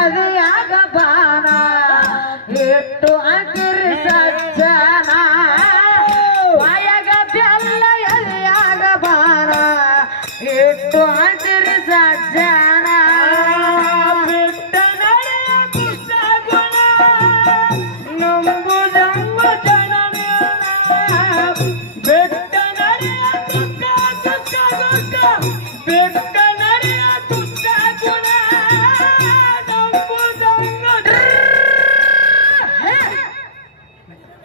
ಎದೆಯಾಗ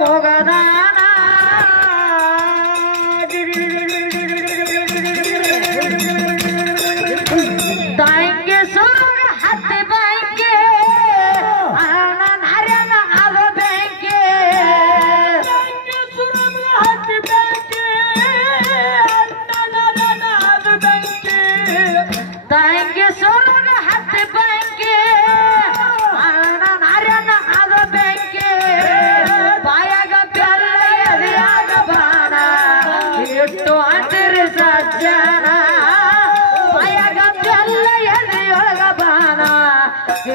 ಮೊಗದಾನ ತಂಗಿ ಸುರುಗ ಹತ್ತಿ ಬ್ಯಾಂಕೆ ಅಣ್ಣ ಹರ್ಯನ ಅದ ಬ್ಯಾಂಕೆ ತಂಗಿ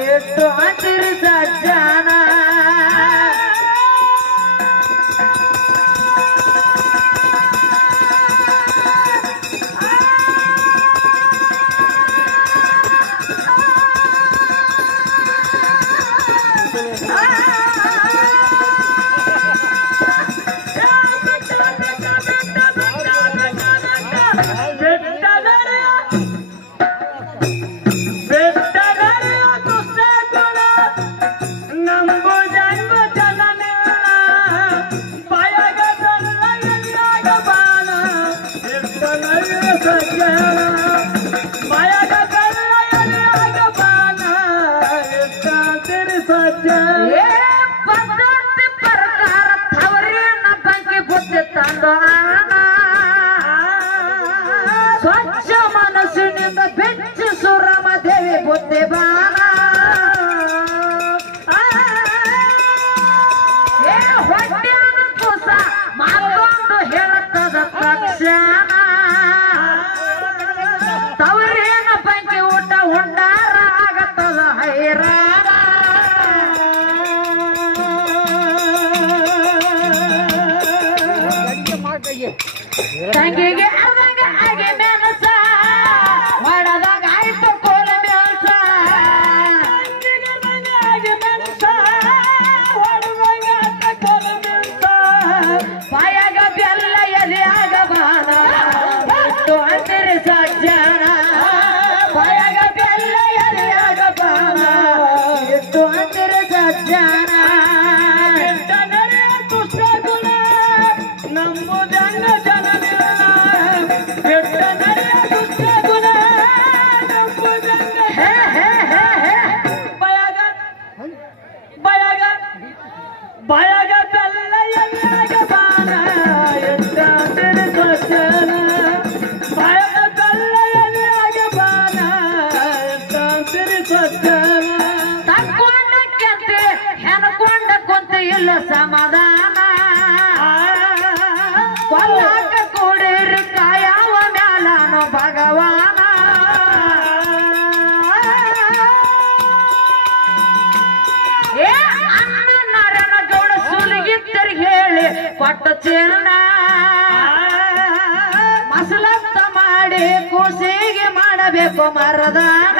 ಇಟ್ಟು ಅಂತಿರಿ ಸಜ್ಜನ ಸಜ್ಜನ Big तो अंतर सज्जाना जनरे कृष्णकुला नंबो जंग जननेला भेटणारे कृष्णकुला नंबो जंग हे हे हे हे. बयागा बयागा बयागा चालला येणार. ಸಮಾಧಾನ ಕೊಲ್ಲಾಕ ಕೊಡಿರು ಕಾಯವ ಮ್ಯಾಲನು ಭಗವಾನ. ಏ ಅನ್ನ ನರನ ಗೌಡ ಸುಲಿಗಿದ್ದರು ಹೇಳಿ ಕೊಟ್ಟ ಚೇರ್ಣ. ಮಸಲತ್ತ ಮಾಡಿ ಕೂಸಿಗೆ ಮಾಡಬೇಕು ಮರದಾನ.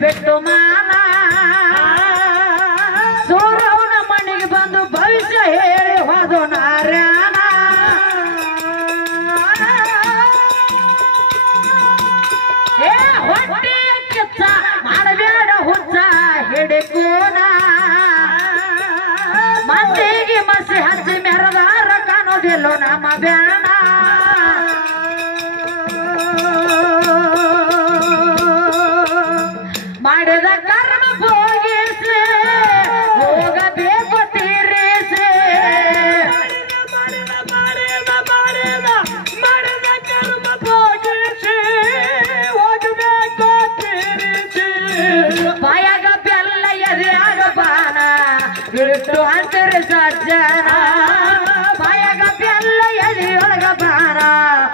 ಪೆಟ್ಟು ಮಾನ ಸೂರವನ ಮನೆಗೆ ಬಂದು ಭವಿಷ್ಯ ಹೇಳಿ ಹೋದು ನಾರಾಯಣ. ಹೊಟ್ಟೆ ಕಿಚ್ಚ, ಮಾಡಬೇಡ ಹುಚ್ಚ ಹಿಡಿಕೋನ ಮಂದಿಗೆ ಮಸಿ ಹಚ್ಚಿ ಮೆರದಾರ ಕಾಣೋದಿಲ್ಲೋ, ನಮ್ಮ ಬೇಡ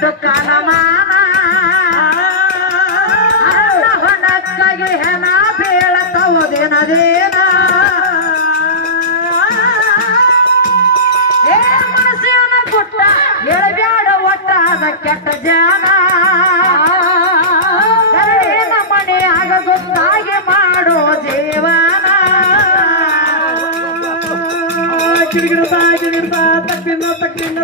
ದುಕಾನಮಾನ ಹೊಣಕ್ಕಾಗಿ ಹೆಣ ಬೀಳತವು ದಿನ ದಿನ ಏ ಮನಸ್ಸಿನ ಪುಟ್ಟ ಹೇಳಬೇಡ ಒಟ್ಟಾದ ಕೆಟ್ಟ ಜನ ಮನೆ ಆಗ ಗೊತ್ತಾಗಿ ಮಾಡೋ ಜೀವನ ಗಿಡಗಿಡ ಗಿಡದ ತಕ್ಕಿನ ತಕ್ಕಿನ